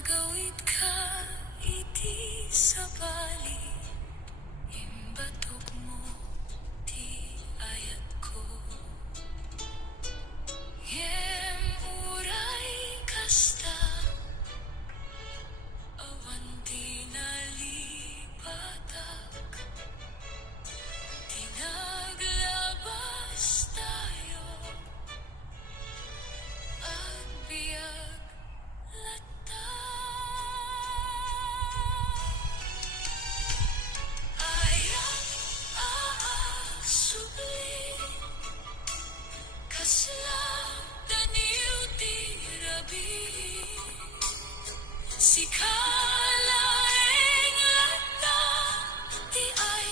Nagawid ka, iti sabali, imbatok mo, ti ayat ko. Yem uray kasta, awan di nalipatak, tinaglabas tayo, at biyag lata. Ayat aasubli, kasla daniw ti rabi, sikalaeng lata ti ay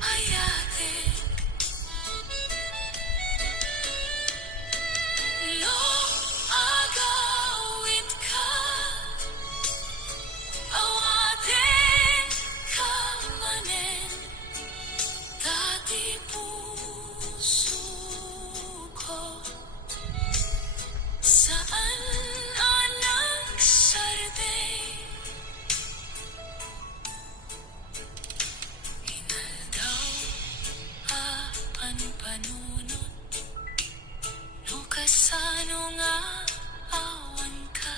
ayaten. No agawid ka, awaten ka manen, dati puso ko. Saan anak sarde, inaldaw apan panunot, no kasano nga awan ka.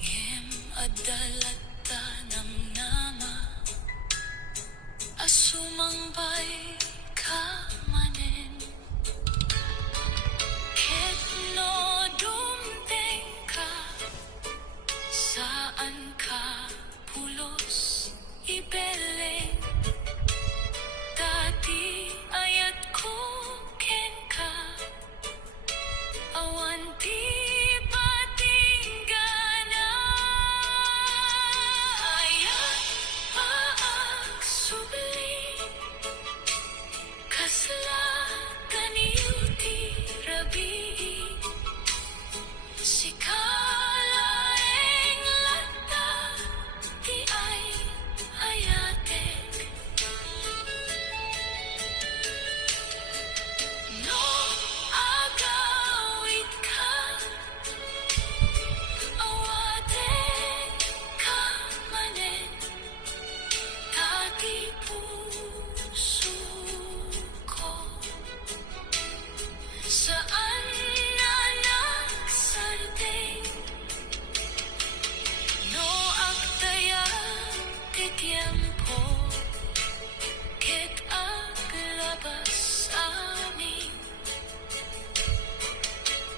Ngem adalata namnama, asumangbay ka manen. Ket no dumteng ka, saan ka pulos ibeleng, dati ayat ko ken ka, awan ti patinggana. Ayat paagsubli, kasla ganiw ti rabi, sikalaeng lata ti ay ayaten. No agawid ka, awaten ka manen, dati puso ko. Saan anak sardeng, no agdaya ti tiempo, ket aglabas amin,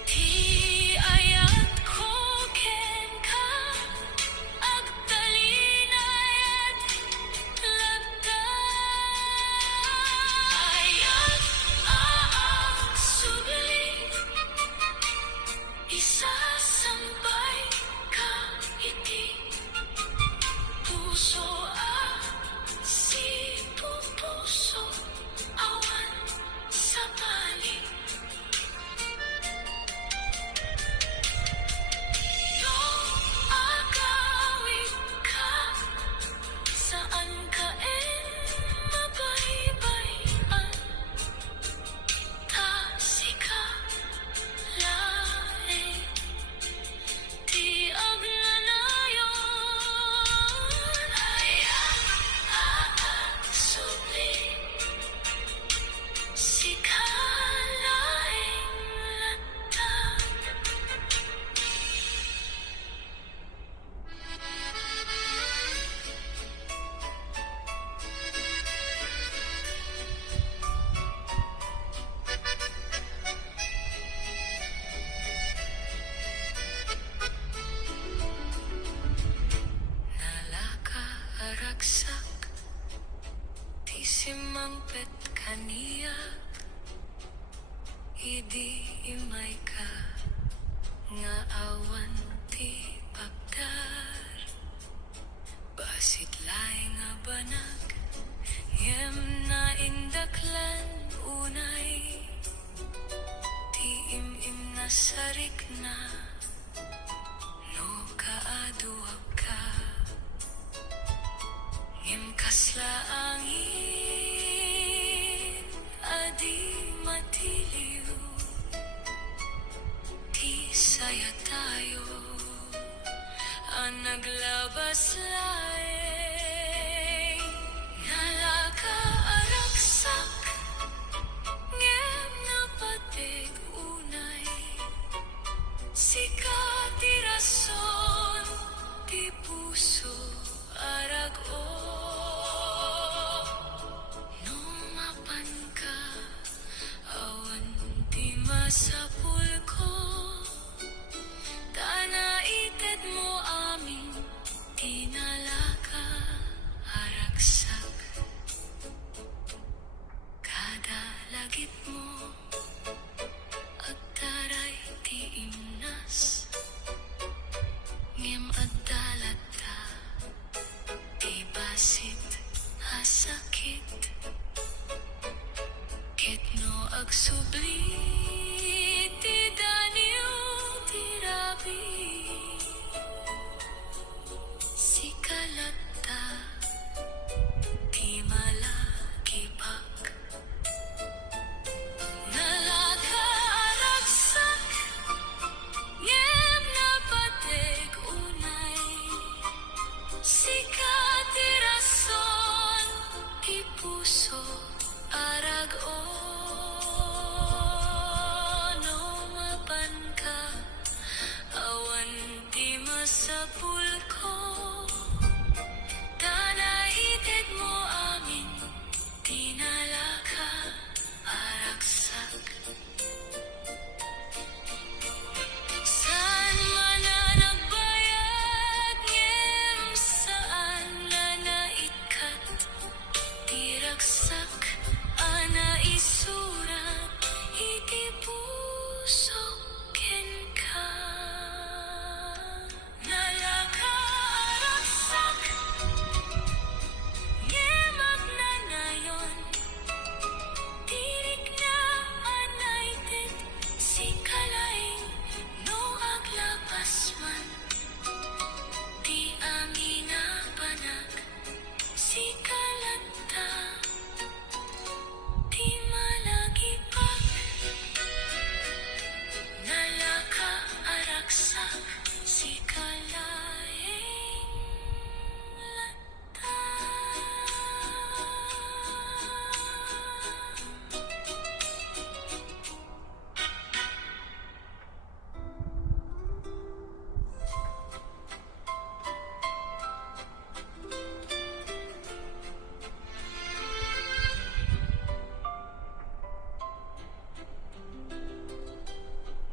ti ayat ko ken ka, agtalinayat lagda. Ayat aasubli, isasambay ka iti puso si pupuso, awan sa bali. No agawid ka, saan ka mabaybayan, tasika laeng ti agnanayon. Ayat aasubli, sikalaeng lata. Nalaka aragsak, ti simangpet kaniyak, idi imay ka, nga awan ti pagdar. Basit laeng nga banag, yem na indaklan unay, ti im na sarik na, no kaaduak ka. Ngem kasla angin, adi matiliw, ti saya tayo. ang naglabas laeng nalaka araksak ngem napatig unay sikat ti rason ti puso arag-o no mapan ka awan ti masapul ko tanaited mo amin tinalaka aragsak kada lagit mo agtaray ti imnas ngem addalata ti basit asakit ketno agsubli ti daniw ti rabi si kalata ti malagipak nalaka aragsak ngem napatig unay sikat ti rason ti puso arag-o no mapan ka awan ti masapul ko tanaited mo amin tinalaka aragsak saan man na nagbayad ngem saan na naikat ti ragsak ana isurat iti puso ken ka nalaka aragsak ngem agnanayon tirik na anaited si kalaeng no aglapas man ti angina panag si kalanta ti malagipak nalaka aragsak si kalaeng lanta.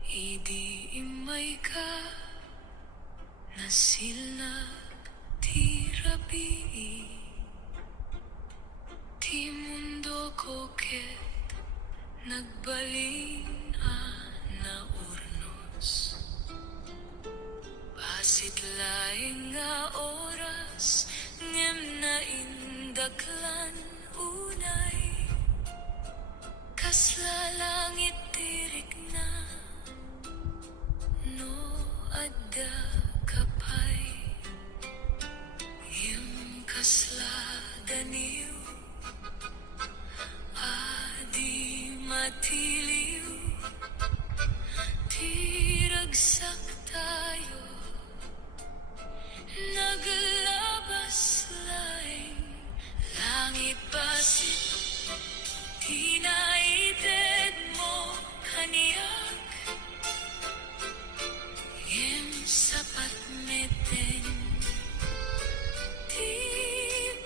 Idi imay ka nasilag ti rabi ti mundo ko ket nagbalin na urnos basit laeng nga oras ngem naindaklan unay kasla langit tirik na no adda kapay yung kasla daniw adi matiliw ti ragsak tayo naglabas laeng langit basit tinaited mo kaniyak ngem sapat meten ti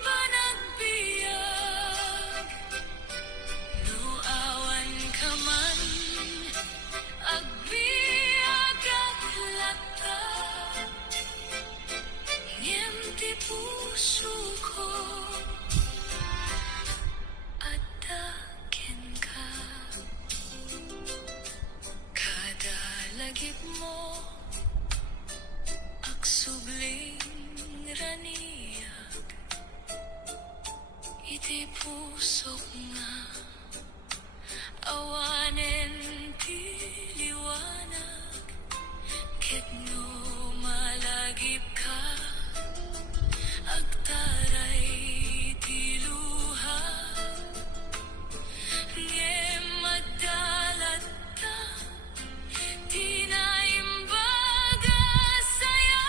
panagbiag no awan ka man agbiag aglata ngem ti puso ko addaken ka kada lagip mo agsubling raniyag iti pusok nga awanen ti liwanag ketno malagip ka agtaray ti luha ngem madalata ti naimbaga saya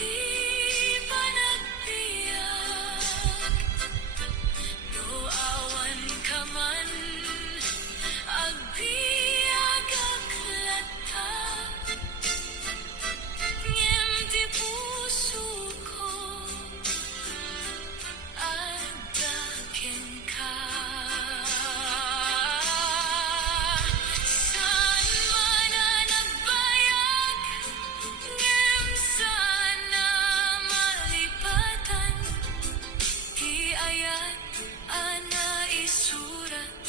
di panagbiag, no awan ka man, agbiag aglata, ngem di puso ko, adakin ka. Saan man nagbayag, ngem sana malipatan, di ayat ana isurat,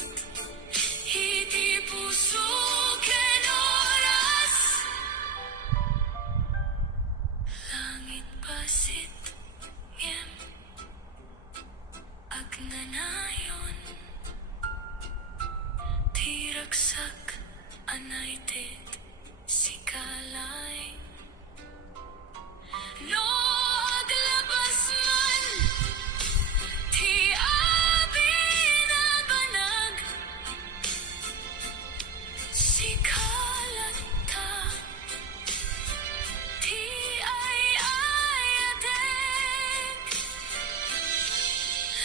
iti puso ken oras, langit basit ngem agnanayon, di ragsak anay ted sikalaing, no aglabas man ti abi na banag, sikalat ta ti ay ayatek,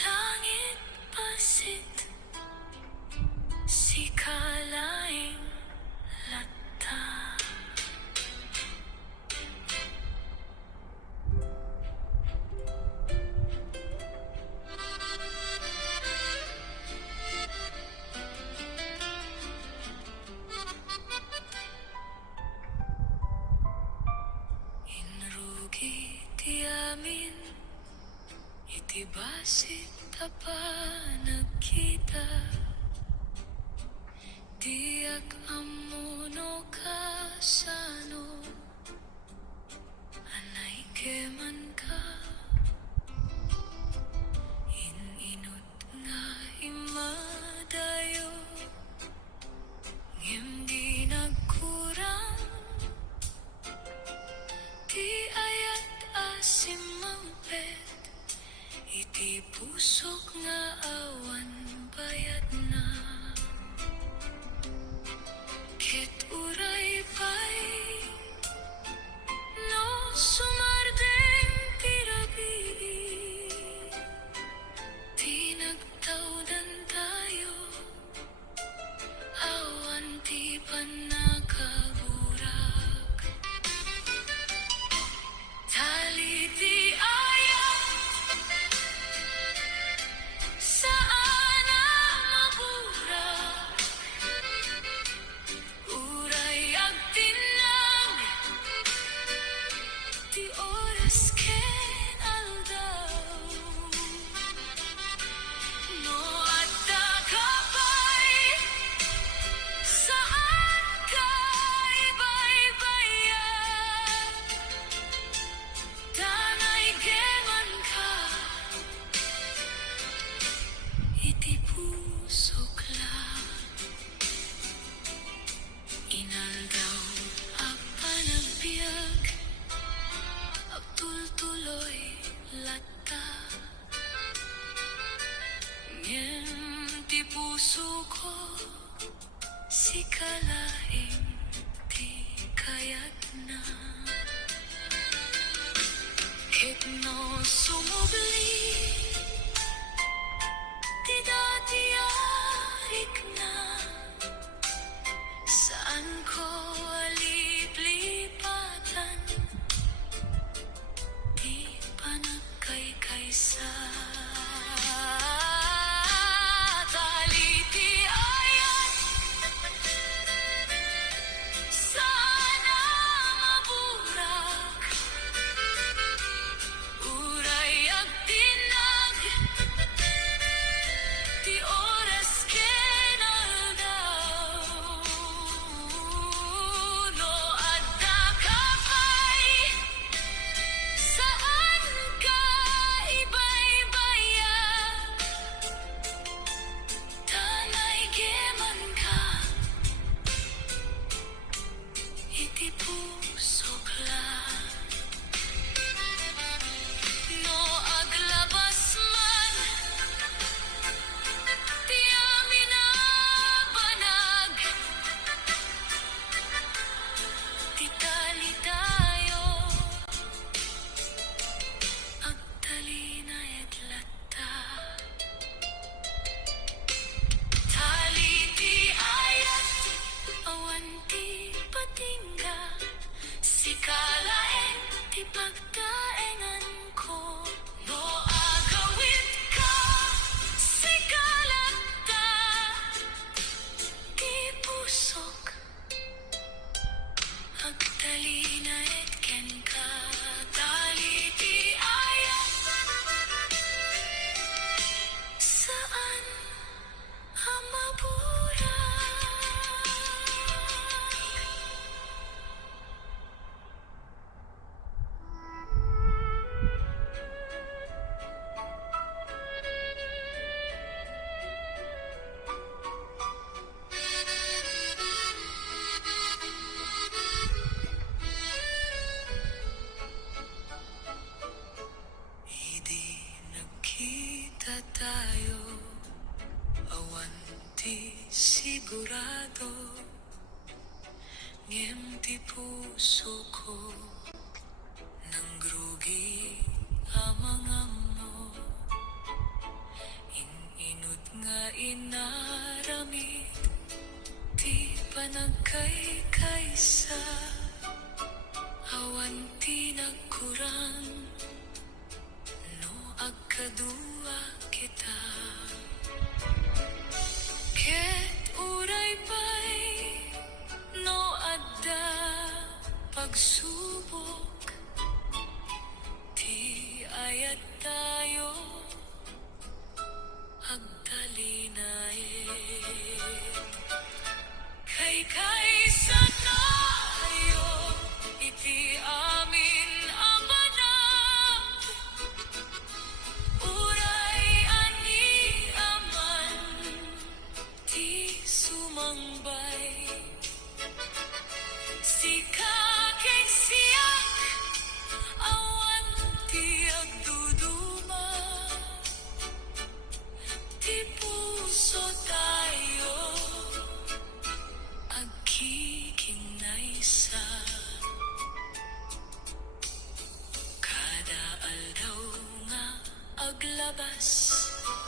langit basit sikalaing lata. Inrugi ti amin, iti basit apa nagkita, diak amuno kasano, anay keman ka, inut nga imadayo, ngem di nagkurang, di ayat asim mampet, iti pusok nga awan bayat na, ket uray pay, no sumardeng tirabi, di nagtawdan tayo, awan di panakaburak, tali di ayat, saan na maburak, uray agtinag, di oras ken aldaw, no adda ka pa'y, saan ka ibaybayan, danay geman ka, iti pusok lang, inaldaw agpanagbiag, agtultuloy lata, ngem ti puso ko, sikalaing di kayat na, ket no sumubli, di dati arik na, saan ko aliplipatan, di panagkaykaysa, tali ti ayat, saan na maburak, uray agtinag, pagdaengan ko. No agawid ka, sigalat ta, di pusok. Agtalinait ken ka, dali di ayat. Saan ang mabura? Hindi nagkita tayo, awanti sigurado, ngem ti puso ko nang grugi amang mo. Inud nga inaramid, ti panagkay kaysa, awanti nagkurang, no agkadua kita. Ket uray pa'y no adda pagsubok, ti ayat tayo agtalinait. Kaysa tayo iti amin amanat, uray ani aman ti sumangbay. Sika ken siak, awan ti agduduma, ti puso tayo agkikinaysa. Kada aldaw nga aglabas,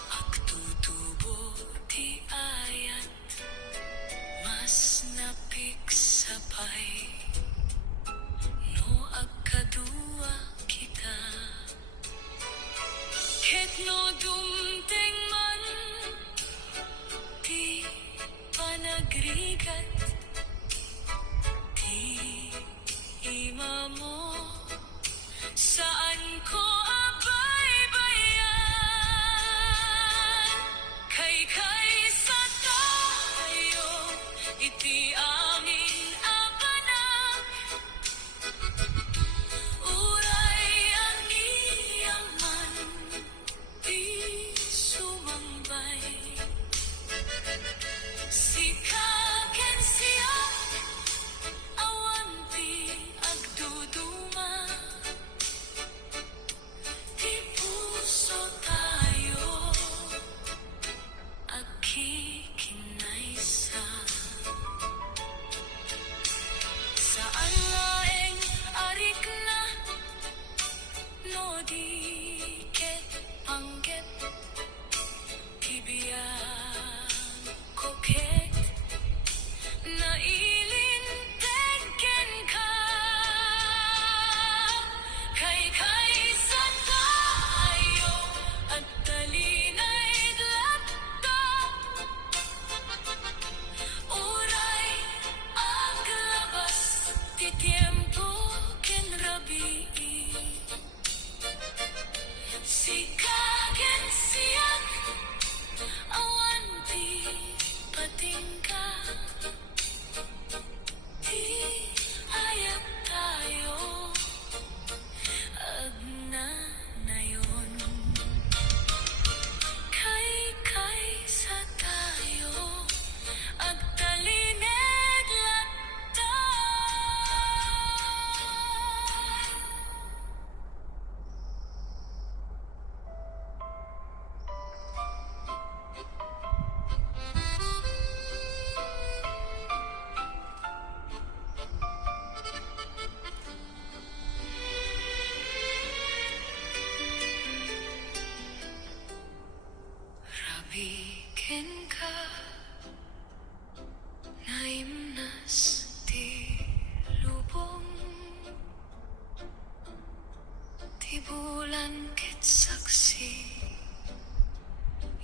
agtutubo ti ayat, mas napiksapay, no agkadua kita. Ket no dumteng man ti panagrigat, ti ima mo, saan ko abaybayan? Ti bulan ket saksi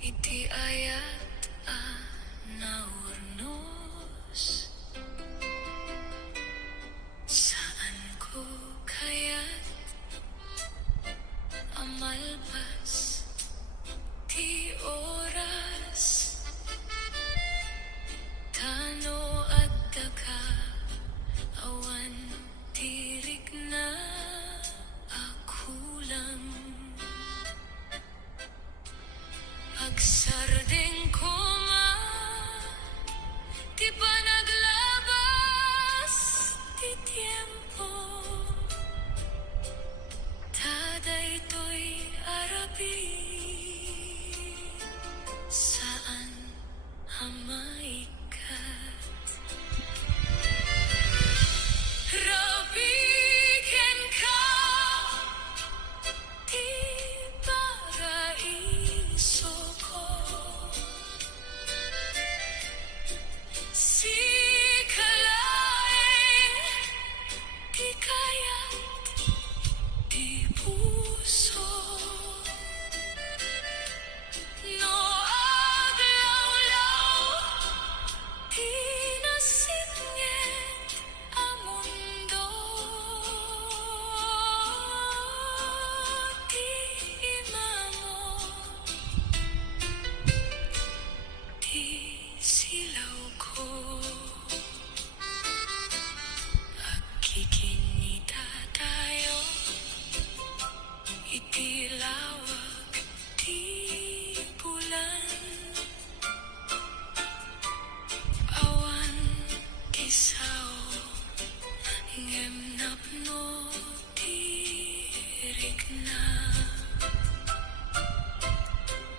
iti ayat a naurnos. Saan ko kaya't amalpas ti oras tano at daga awan tirik na akulang pagsardeng ko ti panaglabas ti tiempo taday to'y arabi saan hamaikat rabiken ka ti paraiso ko si kalaeng di kaya di puso no aglawlaw di nasipnget ang mundo di imamo di silaw ko Kikinita tayo iti lawag di bulan awan kisaw ngem napno tirik na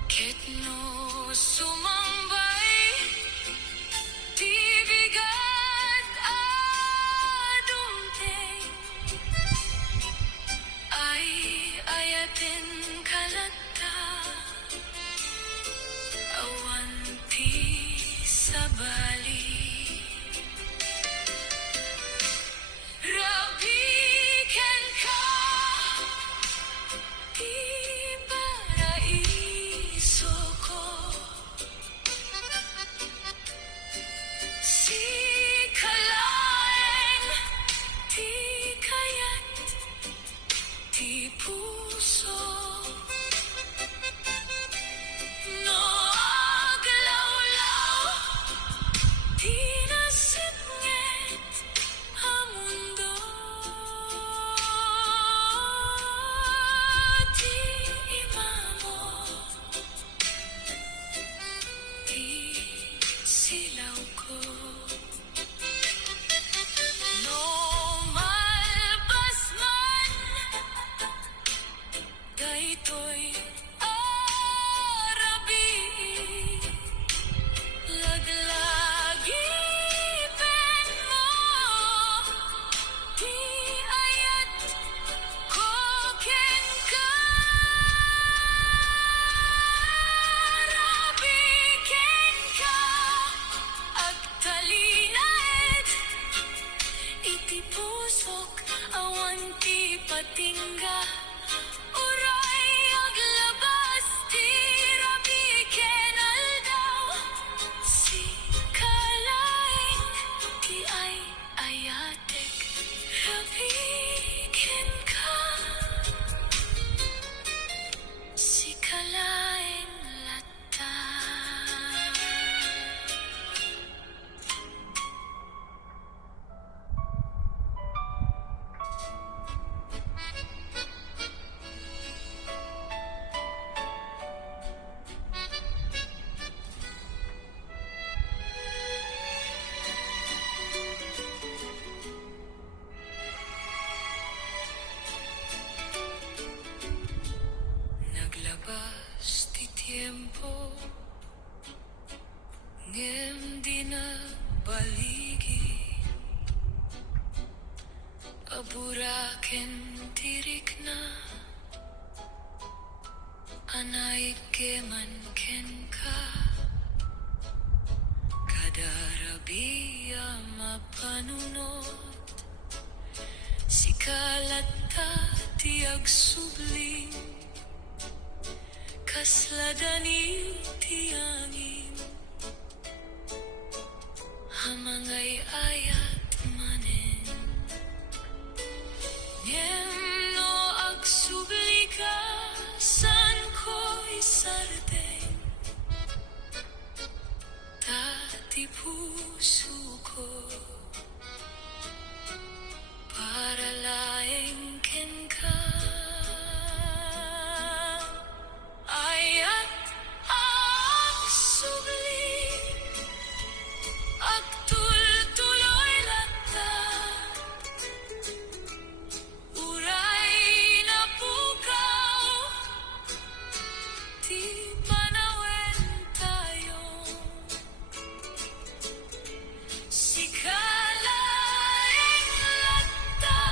ket no sumambay ti bigat adumteng ay ayaten kalata awan ti sabali rabiken ka ti paraiso ko si kalaeng di kayat di puso no aglawlaw di nasipnget ang mundo di imamo di silaw ko no malpas man daytoy arabi laglagi pen mo di ayat ko ken ka rabiken ka agtalinaed iti pusok awan ti patingga uray aglabas ti rabiken aldaw si kalaeng ti ay ayatek rabiken ka si kalaeng lata naglabas ti tiempo ngem di na baligi aburaken tirik na anay keman ken ka kadarabi mapanunot si kalata ti ti agsubling kasladani ti angin hamangay ayat manen ngem no agsubli ka san ko isardeng tati puso ko para laeng ken ka ayat agsubli agtul-tuloy lata uray na pukaw di panawen tayo sikalaeng lata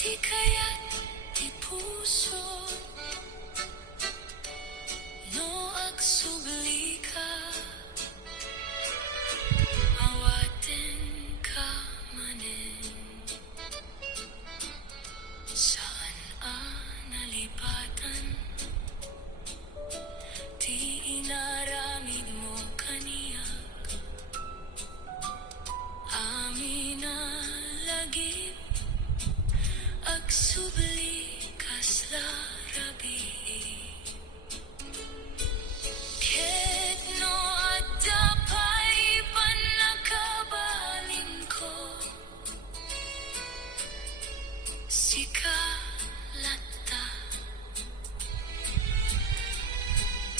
di kaya't di puso no agsubli ka awaten ka manen saan nalipatan di inaramid mo kaniyak amin na lagip agsubli kasla rabi ket no adapay panakabalin ko sikalata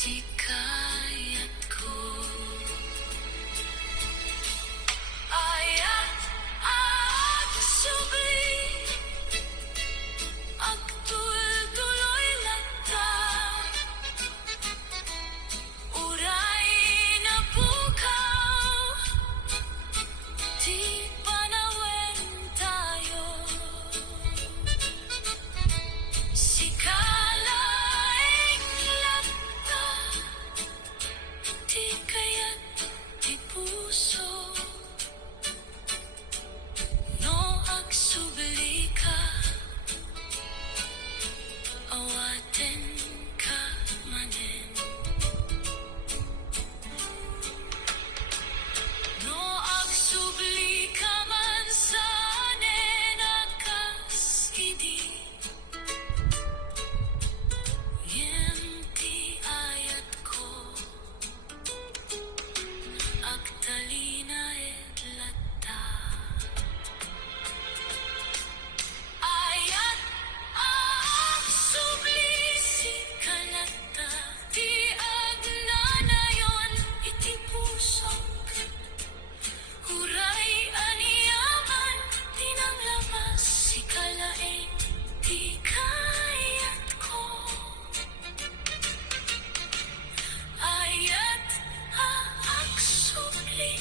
di kayat ko ayat agsubli agtul-tuloy lata uray na pukaw di panawen tayo sikalaeng lata di kaya't di puso no agsubli ka awaten ka manen no agsubli ka man sanen akas idi ngem ti ayat ko agtalina et lata ayat agsubli sikalata ti agnanayon iti pusok uray aniyaman tinang labas sikalaeng di kayat ko ayat agsubli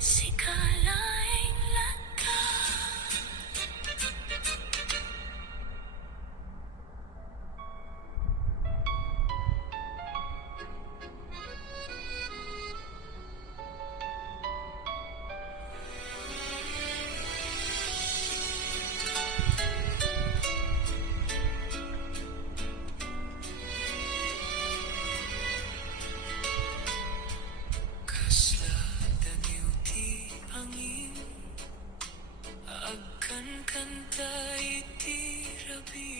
sikalaeng lata kasladaniw ti angin agkan-kanta iti rabi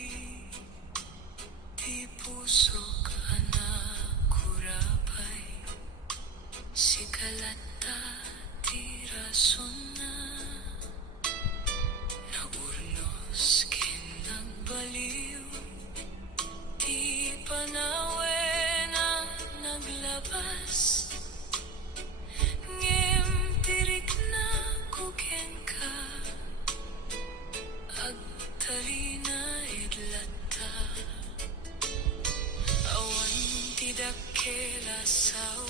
ti pusok anak kurapay sikalata ti rason na naurnos ken nagbaliw ti panawen ang naglabas ngem tirik na kuken ka agtalina idlata awan ti dakkel asaw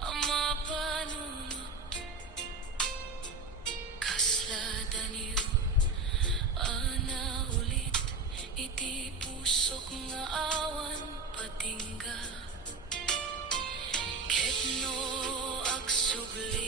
Ama panunot kasladan yu ana ulit iti pusok nga awan patingga ketno agsubli